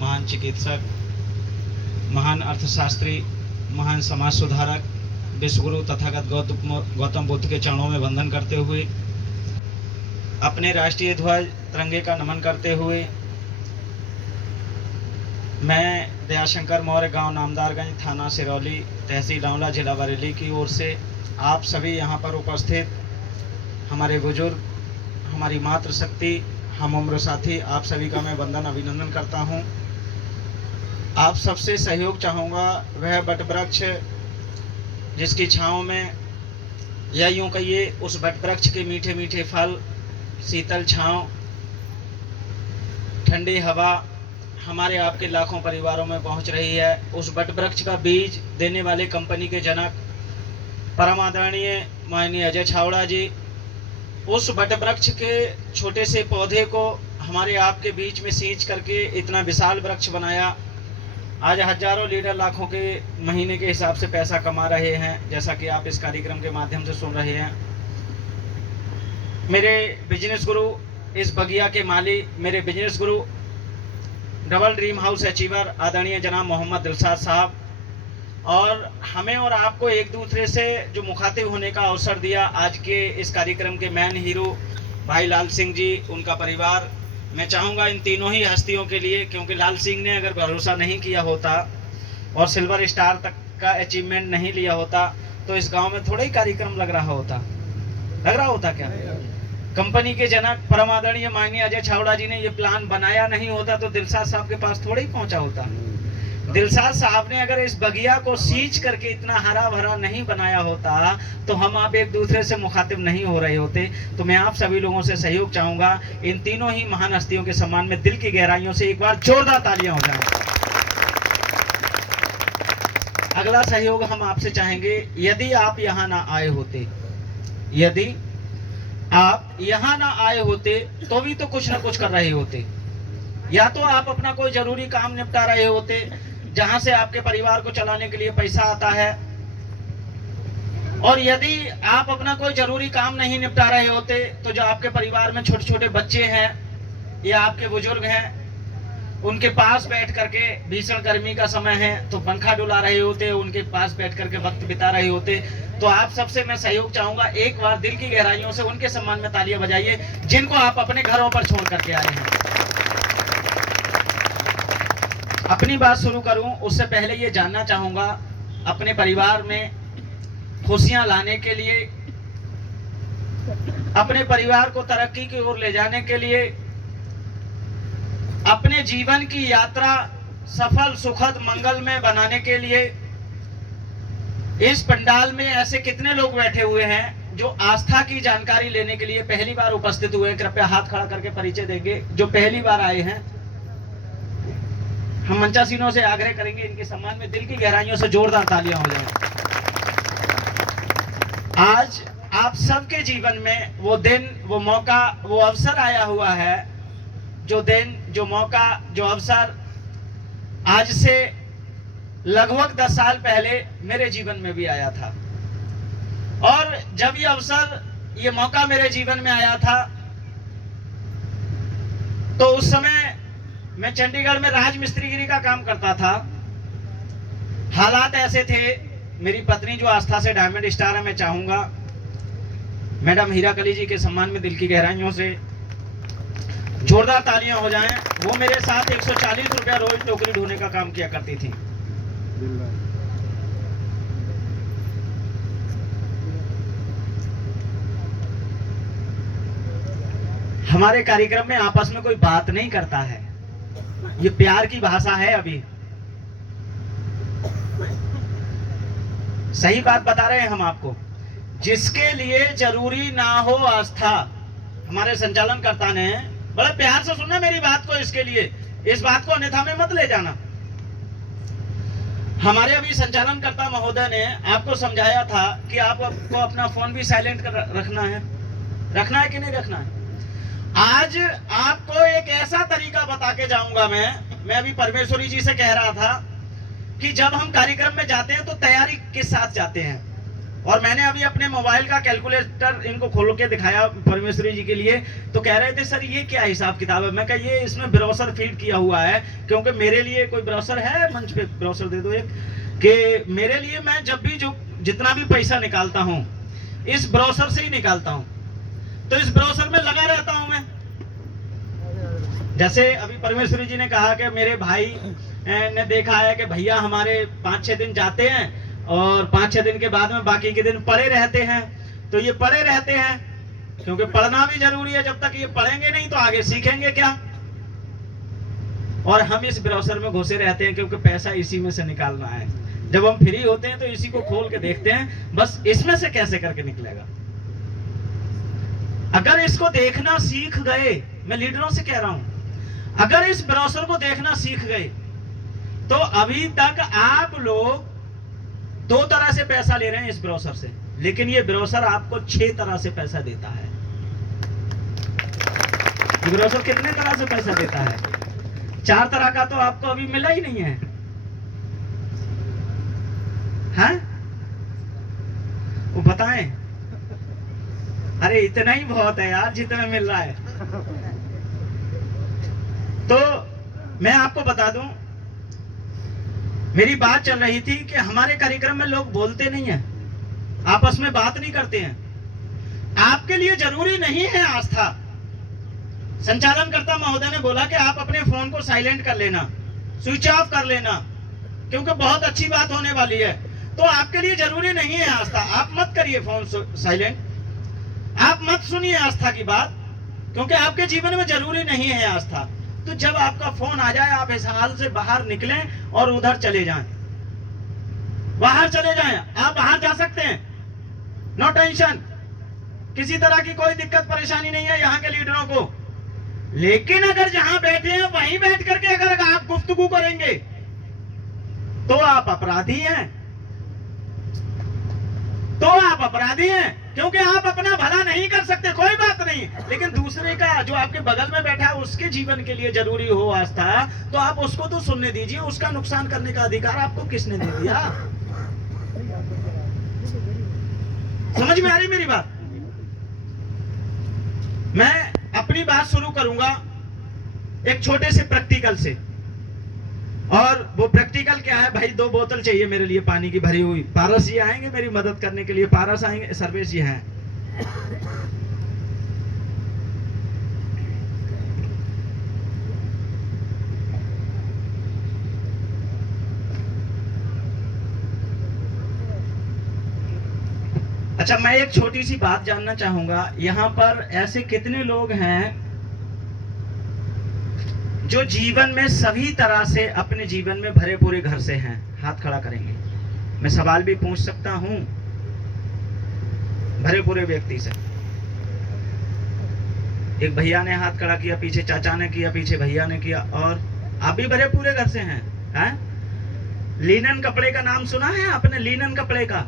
महान चिकित्सक, महान अर्थशास्त्री, महान समाज सुधारक, विश्वगुरु तथागत गौतम बुद्ध के चरणों में वंदन करते हुए, अपने राष्ट्रीय ध्वज तिरंगे का नमन करते हुए, मैं दयाशंकर मौर्य, गांव नामदारगंज, थाना सिरौली, तहसील आंवला, जिला बरेली की ओर से आप सभी यहां पर उपस्थित हमारे बुजुर्ग, हमारी मातृशक्ति, हम उम्र साथी, आप सभी का मैं वंदन अभिनंदन करता हूं। आप सबसे सहयोग चाहूँगा। वह वटवृक्ष जिसकी छाँव में, या यूँ कहिए उस वटवृक्ष के मीठे मीठे फल, शीतल छाँव, ठंडी हवा हमारे आपके लाखों परिवारों में पहुंच रही है। उस वटवृक्ष का बीज देने वाले कंपनी के जनक परम आदरणीय माननीय अजय छावड़ा जी, उस वटवृक्ष के छोटे से पौधे को हमारे आपके बीच में सींच करके इतना विशाल वृक्ष बनाया। आज हजारों लीटर लाखों के महीने के हिसाब से पैसा कमा रहे हैं, जैसा कि आप इस कार्यक्रम के माध्यम से सुन रहे हैं। मेरे बिजनेस गुरु, इस बगिया के माली, मेरे बिजनेस गुरु, डबल ड्रीम हाउस अचीवर आदरणीय जनाब मोहम्मद दिलशाद साहब, और हमें और आपको एक दूसरे से जो मुखातिब होने का अवसर दिया, आज के इस कार्यक्रम के मैन हीरो भाई लाल सिंह जी, उनका परिवार। मैं चाहूँगा इन तीनों ही हस्तियों के लिए, क्योंकि लाल सिंह ने अगर भरोसा नहीं किया होता और सिल्वर स्टार तक का अचीवमेंट नहीं लिया होता तो इस गांव में थोड़ा ही कार्यक्रम लग रहा होता क्या? कंपनी के जनक परम आदरणीय माननीय अजय छावड़ा जी ने ये प्लान बनाया नहीं होता तो दिलशाद साहब के पास थोड़ा ही पहुंचा होता। दिलशाद साहब ने अगर इस बगिया को सींच करके इतना हरा भरा नहीं बनाया होता तो हम आप एक दूसरे से मुखातिब नहीं हो रहे होते। तो मैं आप सभी लोगों से सहयोग चाहूंगा। इन तीनों ही महान हस्तियों के सम्मान में दिल की गहराइयों से एक बार जोरदार तालियां हो जाएं। अगला सहयोग हम आपसे चाहेंगे, यदि आप यहाँ ना आए होते, यदि आप यहाँ ना आए होते तो भी तो कुछ ना कुछ कर रहे होते, या तो आप अपना कोई जरूरी काम निपटा रहे होते जहां से आपके परिवार को चलाने के लिए पैसा आता है, और यदि आप अपना कोई जरूरी काम नहीं निपटा रहे होते तो जो आपके परिवार में छोटे छोटे बच्चे हैं या आपके बुजुर्ग हैं, उनके पास बैठ करके, भीषण गर्मी का समय है तो पंखा डुला रहे होते, उनके पास बैठ करके वक्त बिता रहे होते। तो आप सबसे मैं सहयोग चाहूंगा, एक बार दिल की गहराइयों से उनके सम्मान में तालियां बजाइए जिनको आप अपने घरों पर छोड़ करके आए हैं। अपनी बात शुरू करूं उससे पहले ये जानना चाहूंगा, अपने परिवार में खुशियां लाने के लिए, अपने परिवार को तरक्की की ओर ले जाने के लिए, अपने जीवन की यात्रा सफल, सुखद, मंगलमय बनाने के लिए इस पंडाल में ऐसे कितने लोग बैठे हुए हैं जो आस्था की जानकारी लेने के लिए पहली बार उपस्थित हुए हैं? कृपया हाथ खड़ा करके परिचय देंगे जो पहली बार आए हैं। हम मंचासीनों से आग्रह करेंगे इनके सम्मान में दिल की गहराइयों से जोरदार तालियां हो जाएं। आज आप सबके जीवन में वो दिन, वो मौका, वो अवसर आया हुआ है, जो दिन, जो मौका, जो अवसर आज से लगभग 10 साल पहले मेरे जीवन में भी आया था। और जब ये अवसर, ये मौका मेरे जीवन में आया था तो उस समय मैं चंडीगढ़ में राजमिस्त्रीगिरी का काम करता था। हालात ऐसे थे, मेरी पत्नी जो आस्था से डायमंड स्टार है, मैं चाहूंगा मैडम हीरा कली जी के सम्मान में दिल की गहराइयों से जोरदार तालियां हो जाएं। वो मेरे साथ 140 रुपया रोज टोकरी ढोने का काम किया करती थी। हमारे कार्यक्रम में आपस में कोई बात नहीं करता है, ये प्यार की भाषा है। अभी सही बात बता रहे हैं हम आपको। जिसके लिए जरूरी ना हो आस्था, हमारे संचालनकर्ता ने बड़े प्यार से सुना मेरी बात को, इसके लिए इस बात को अन्यथा में मत ले जाना। हमारे अभी संचालनकर्ता महोदय ने आपको समझाया था कि आपको अपना फोन भी साइलेंट रखना है कि नहीं रखना है। आज आपको एक ऐसा तरीका बता के जाऊंगा। मैं अभी परमेश्वरी जी से कह रहा था कि जब हम कार्यक्रम में जाते हैं तो तैयारी के साथ जाते हैं। और मैंने अभी अपने मोबाइल का कैलकुलेटर इनको खोल के दिखाया परमेश्वरी जी के लिए, तो कह रहे थे सर ये क्या हिसाब किताब है। मैं कहा ये इसमें ब्राउज़र फीड किया हुआ है, क्योंकि मेरे लिए कोई ब्राउज़र है, मंच पे ब्राउज़र दे दो एक, कि मेरे लिए मैं जब भी जो जितना भी पैसा निकालता हूँ इस ब्राउज़र से ही निकालता हूँ, तो इस ब्राउज़र में लगा रहता हूँ मैं। जैसे अभी परमेश्वरी जी ने कहा कि मेरे भाई ने देखा है कि भैया हमारे 5-6 दिन जाते हैं और 5-6 दिन के बाद में बाकी के दिन पड़े रहते हैं, तो ये पड़े रहते हैं क्योंकि पढ़ना भी जरूरी है, जब तक ये पढ़ेंगे नहीं तो आगे सीखेंगे क्या। और हम इस ब्राउज़र में घुसे रहते हैं क्योंकि पैसा इसी में से निकालना है। जब हम फ्री होते हैं तो इसी को खोल के देखते हैं बस इसमें से कैसे करके निकलेगा। अगर इसको देखना सीख गए, मैं लीडरों से कह रहा हूं, अगर इस ब्राउज़र को देखना सीख गए तो अभी तक आप लोग 2 तरह से पैसा ले रहे हैं इस ब्राउज़र से, लेकिन ये ब्राउज़र आपको 6 तरह से पैसा देता है। ये ब्राउज़र कितने तरह से पैसा देता है? 4 तरह का तो आपको अभी मिला ही नहीं है, हैं? वो बताएं। अरे इतना ही बहुत है यार जितना मिल रहा है। तो मैं आपको बता दूं, मेरी बात चल रही थी कि हमारे कार्यक्रम में लोग बोलते नहीं हैं, आपस में बात नहीं करते हैं। आपके लिए जरूरी नहीं है आस्था। संचालनकर्ता महोदय ने बोला कि आप अपने फोन को साइलेंट कर लेना, स्विच ऑफ कर लेना, क्योंकि बहुत अच्छी बात होने वाली है। तो आपके लिए जरूरी नहीं है आस्था, आप मत करिए फोन साइलेंट, आप मत सुनिए आस्था की बात, क्योंकि आपके जीवन में जरूरी नहीं है आस्था। तो जब आपका फोन आ जाए आप इस हाल से बाहर निकलें और उधर चले जाएं, बाहर चले जाएं। आप बाहर जा सकते हैं, नो टेंशन, किसी तरह की कोई दिक्कत परेशानी नहीं है यहाँ के लीडरों को। लेकिन अगर जहां बैठे हैं वहीं बैठ करके अगर आप गुफ्तगू करेंगे तो आप अपराधी हैं, तो आप अपराधी हैं, क्योंकि आप अपना भला नहीं कर सकते, कोई बात नहीं, लेकिन दूसरे का जो आपके बगल में बैठा है उसके जीवन के लिए जरूरी हो आस्था, तो आप उसको तो सुनने दीजिए। उसका नुकसान करने का अधिकार आपको किसने दे दिया? समझ में आ रही मेरी बात? मैं अपनी बात शुरू करूंगा एक छोटे से प्रैक्टिकल से, और वो प्रैक्टिकल क्या है भाई, 2 बोतल चाहिए मेरे लिए पानी की भरी हुई। पारस जी आएंगे मेरी मदद करने के लिए, पारस आएंगे, सर्वेश जी हैं। अच्छा, मैं एक छोटी सी बात जानना चाहूंगा, यहाँ पर ऐसे कितने लोग हैं जो जीवन में सभी तरह से अपने जीवन में भरे पूरे घर से हैं? हाथ खड़ा करेंगे। मैं सवाल भी पूछ सकता हूं भरे पूरे व्यक्ति से। एक भैया ने हाथ खड़ा किया, पीछे चाचा ने किया, पीछे भैया ने किया, और आप भी भरे पूरे घर से हैं, हैं? लिनन कपड़े का नाम सुना है आपने? लिनन कपड़े का,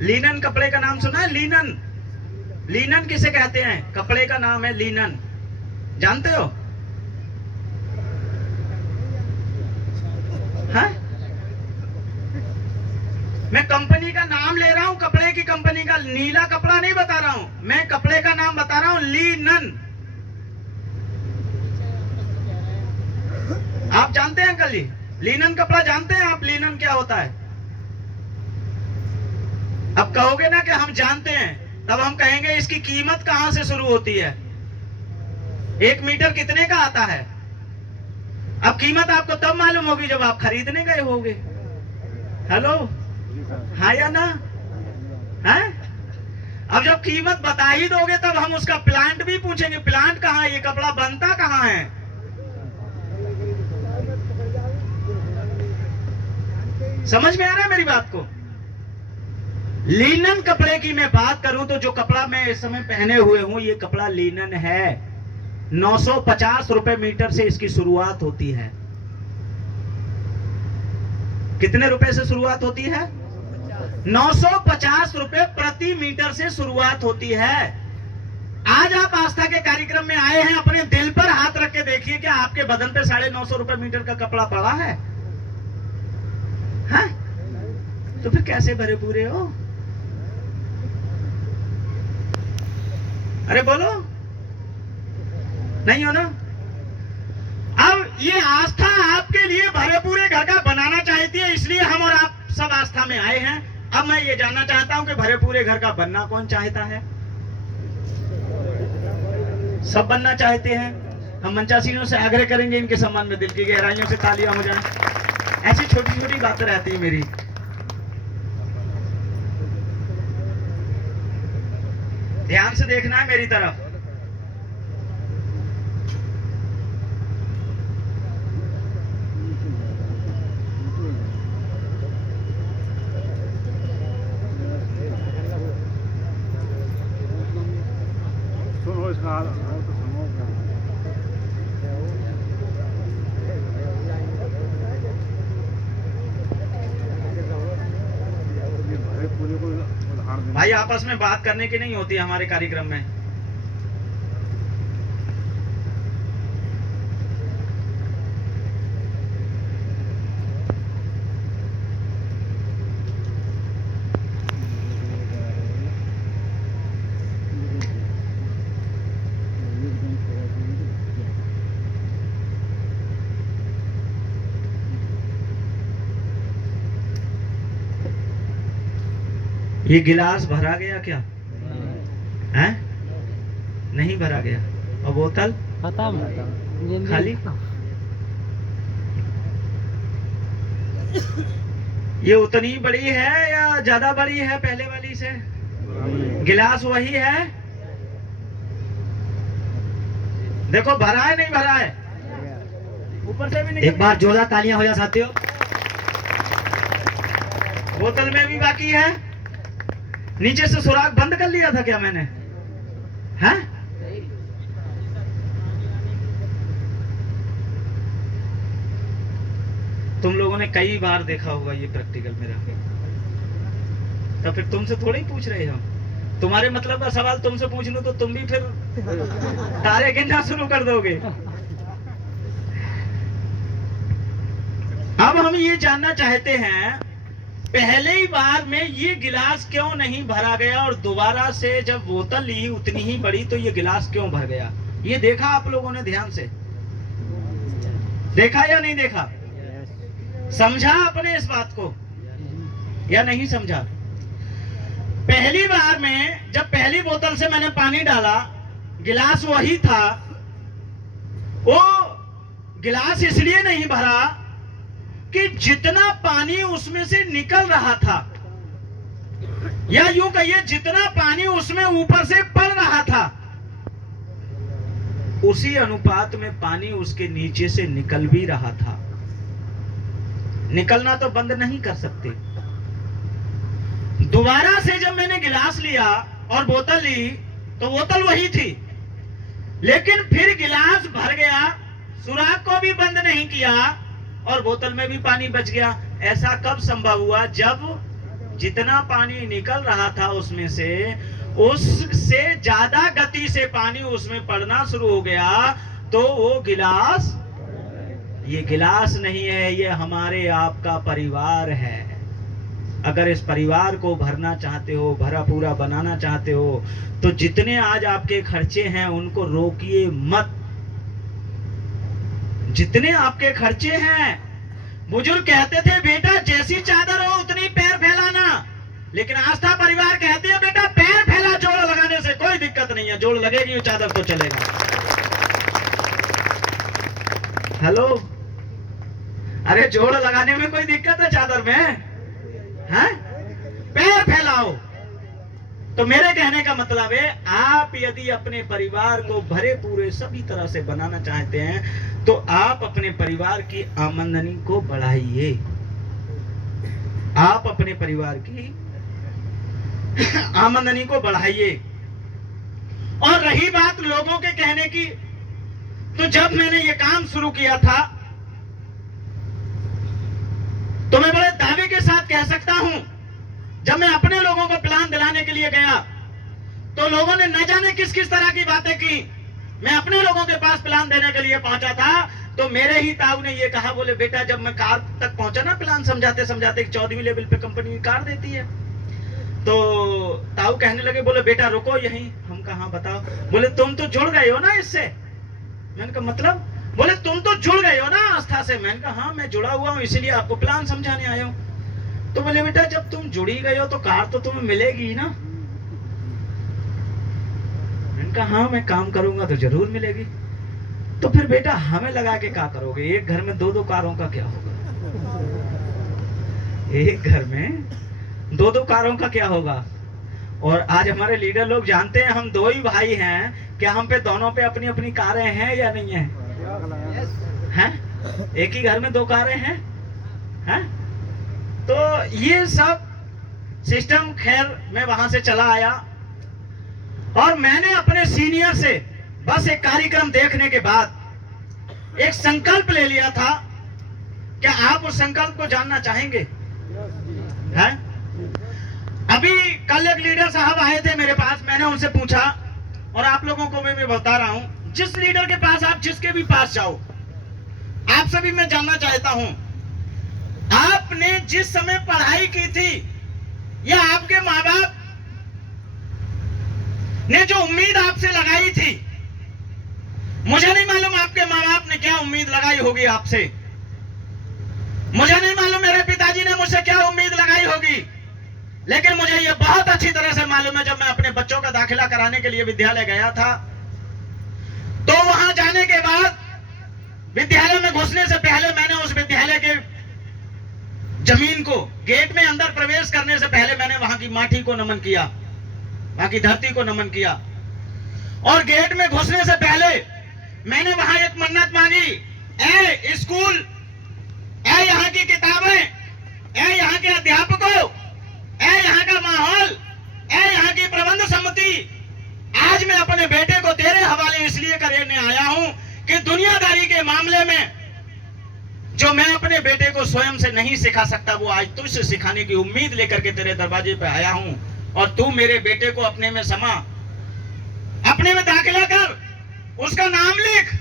लिनन कपड़े का नाम सुना है? लिनन, लिनन किसे कहते हैं? कपड़े का नाम है लिनन, जानते हो? हाँ? मैं कंपनी का नाम ले रहा हूं, कपड़े की कंपनी का, नीला कपड़ा नहीं बता रहा हूं, मैं कपड़े का नाम बता रहा हूं, लिनन। आप जानते हैं अंकल जी लिनन कपड़ा जानते हैं आप? लिनन क्या होता है? अब कहोगे ना कि हम जानते हैं, तब हम कहेंगे इसकी कीमत कहां से शुरू होती है? 1 मीटर कितने का आता है? अब कीमत आपको तब मालूम होगी जब आप खरीदने गए होगे। हेलो, हाँ या ना? है? अब जब कीमत बता ही दोगे तब हम उसका प्लांट भी पूछेंगे, प्लांट कहाँ है, ये कपड़ा बनता कहाँ है? समझ में आ रहा है मेरी बात को? लिनन कपड़े की मैं बात करूं तो जो कपड़ा मैं इस समय पहने हुए हूं, ये कपड़ा लिनन है। 950 रुपए मीटर से इसकी शुरुआत होती है। कितने रुपए से शुरुआत होती है? 950 रुपए प्रति मीटर से शुरुआत होती है। आज आप आस्था के कार्यक्रम में आए हैं, अपने दिल पर हाथ रख के देखिए कि आपके बदन पे 950 रुपए मीटर का कपड़ा पड़ा है? हाँ? तो फिर कैसे भरे पूरे हो? अरे बोलो, नहीं हो ना? अब ये आस्था आपके लिए भरे पूरे घर का बनाना चाहती है, इसलिए हम और आप सब आस्था में आए हैं। अब मैं ये जानना चाहता हूं कि भरे पूरे घर का बनना कौन चाहता है? सब बनना चाहते हैं। हम मंचासीनों से आग्रह करेंगे इनके सम्मान में दिल की गहराइयों से तालियां हो जाएं। ऐसी छोटी छोटी बातें रहती है मेरी। ध्यान से देखना है मेरी तरफ। भाई आपस में बात करने की नहीं होती हमारे कार्यक्रम में। ये गिलास भरा गया क्या? हैं? नहीं भरा गया। और बोतल खाली। ये उतनी बड़ी है या ज्यादा बड़ी है पहले वाली से? गिलास वही है। देखो भरा है नहीं भरा है? ऊपर से भी नहीं। एक बार जोरदार तालियां हो जा साथियों। बोतल में भी बाकी है। नीचे से सुराख बंद कर लिया था क्या मैंने? हैं? तुम लोगों ने कई बार देखा होगा ये प्रैक्टिकल मेरा, तो फिर तुमसे थोड़ी पूछ रहे हम। तुम्हारे मतलब का सवाल तुमसे पूछ लूं तो तुम भी फिर तारे गिनना शुरू कर दोगे। अब हम ये जानना चाहते हैं, पहले ही बार में ये गिलास क्यों नहीं भरा गया और दोबारा से जब बोतल ली उतनी ही बड़ी तो ये गिलास क्यों भर गया? ये देखा आप लोगों ने ध्यान से? देखा या नहीं देखा? समझा आपने इस बात को या नहीं समझा? पहली बार में जब पहली बोतल से मैंने पानी डाला, गिलास वही था। वो गिलास इसलिए नहीं भरा कि जितना पानी उसमें से निकल रहा था, या यूं कहिए जितना पानी उसमें ऊपर से पड़ रहा था, उसी अनुपात में पानी उसके नीचे से निकल भी रहा था। निकलना तो बंद नहीं कर सकते। दोबारा से जब मैंने गिलास लिया और बोतल ली तो बोतल वही थी, लेकिन फिर गिलास भर गया, सुराख को भी बंद नहीं किया और बोतल में भी पानी बच गया। ऐसा कब संभव हुआ? जब जितना पानी निकल रहा था उसमें से, उससे ज्यादा गति से पानी उसमें पड़ना शुरू हो गया तो वो गिलास, ये गिलास नहीं है, ये हमारे आपका परिवार है। अगर इस परिवार को भरना चाहते हो, भरा पूरा बनाना चाहते हो, तो जितने आज आपके खर्चे हैं उनको रोकिए मत। जितने आपके खर्चे हैं, बुजुर्ग कहते थे बेटा जैसी चादर हो उतनी पैर फैलाना, लेकिन आस्था परिवार कहते हैं बेटा पैर फैला, जोड़ लगाने से कोई दिक्कत नहीं है, जोड़ लगेगी चादर तो चलेगा। हेलो, अरे जोड़ लगाने में कोई दिक्कत है चादर में? हैं? पैर फैलाओ। तो मेरे कहने का मतलब है, आप यदि अपने परिवार को भरे पूरे सभी तरह से बनाना चाहते हैं तो आप अपने परिवार की आमदनी को बढ़ाइए। आप अपने परिवार की आमदनी को बढ़ाइए। और रही बात लोगों के कहने की, तो जब मैंने ये काम शुरू किया था तो मैं बड़े दावे के साथ कह सकता हूं, जब मैं अपने लोगों को प्लान दिलाने के लिए गया तो लोगों ने न जाने किस किस तरह की बातें की। मैं अपने लोगों के पास प्लान देने के लिए पहुंचा था तो मेरे ही ताऊ ने ये कहा, बोले बेटा जब मैं कार तक पहुंचा ना, प्लान समझाते समझाते 14वीं लेवल पे कंपनी कार देती है, तो ताऊ कहने लगे, बोले बेटा रुको यहीं। हम कहा हाँ बताओ। बोले तुम तो जुड़ गए हो ना इससे। मैंने कहा मतलब? बोले तुम तो जुड़ गए हो ना आस्था से। मैंने कहा हाँ मैं जुड़ा हुआ हूँ, इसीलिए आपको प्लान समझाने आया हूँ। तो बोले बेटा जब तुम जुड़ी गए हो तो कार तो तुम्हें मिलेगी ही ना। मैंने कहा हाँ मैं काम करूंगा तो जरूर मिलेगी। तो फिर बेटा हमें लगा के क्या करोगे? एक घर में दो दो कारों का क्या होगा? एक घर में दो दो कारों का क्या होगा? और आज हमारे लीडर लोग जानते हैं हम दो ही भाई हैं, क्या हम पे दोनों पे अपनी अपनी कारें हैं या नहीं है? हैं? एक ही घर में दो कारें हैं? हैं? तो ये सब सिस्टम, खैर मैं वहां से चला आया और मैंने अपने सीनियर से बस एक कार्यक्रम देखने के बाद एक संकल्प ले लिया था। क्या आप उस संकल्प को जानना चाहेंगे? हैं? अभी कल एक लीडर साहब आए थे मेरे पास, मैंने उनसे पूछा और आप लोगों को मैं बता रहा हूं, जिस लीडर के पास आप जिसके भी पास जाओ, आप सभी मैं जानना चाहता हूं, आपने जिस समय पढ़ाई की थी या आपके माँ बाप ने जो उम्मीद आपसे लगाई थी, मुझे नहीं मालूम आपके माँ बाप ने क्या उम्मीद लगाई होगी आपसे, मुझे नहीं मालूम मेरे पिताजी ने मुझसे क्या उम्मीद लगाई होगी, लेकिन मुझे यह बहुत अच्छी तरह से मालूम है, जब मैं अपने बच्चों का दाखिला कराने के लिए विद्यालय गया था, तो वहां जाने के बाद विद्यालय में घुसने से पहले मैंने उस विद्यालय के जमीन को, गेट में अंदर प्रवेश करने से पहले मैंने वहां की माटी को नमन किया, वहां की धरती को नमन किया। और गेट में घुसने से पहले मैंने वहां एक मन्नत मांगी, ए स्कूल, ए यहाँ की किताबें, ए यहाँ के अध्यापकों, ए यहाँ का माहौल, ए यहाँ की प्रबंध समिति, आज मैं अपने बेटे को तेरे हवाले इसलिए करने आया हूं कि दुनियादारी के मामले में जो मैं अपने बेटे को स्वयं से नहीं सिखा सकता, वो आज तुझसे सिखाने की उम्मीद लेकर के तेरे दरवाजे पे आया हूं, और तू मेरे बेटे को अपने में समा, अपने में दाखिला कर, उसका नाम लिख,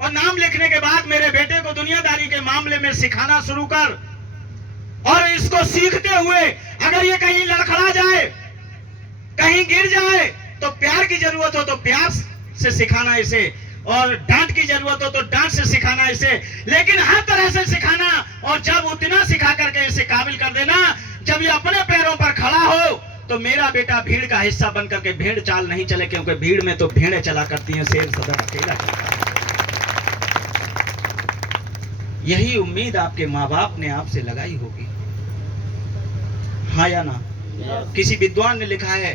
और नाम लिखने के बाद मेरे बेटे को दुनियादारी के मामले में सिखाना शुरू कर। और इसको सीखते हुए अगर ये कहीं लड़खड़ा जाए, कहीं गिर जाए, तो प्यार की जरूरत हो तो प्यार से सिखाना इसे, और डांट की जरूरत हो तो डांट से सिखाना इसे, लेकिन हर तरह से सिखाना। और जब उतना सिखा करके इसे काबिल कर देना, जब ये अपने पैरों पर खड़ा हो, तो मेरा बेटा भीड़ का हिस्सा बन करके भेड़ चाल नहीं चले, क्योंकि भीड़ में तो भेड़ें चला करती हैं, शेर सदा अकेला चलता है। यही उम्मीद आपके माँ बाप ने आपसे लगाई होगी, हाँ या ना? किसी विद्वान ने लिखा है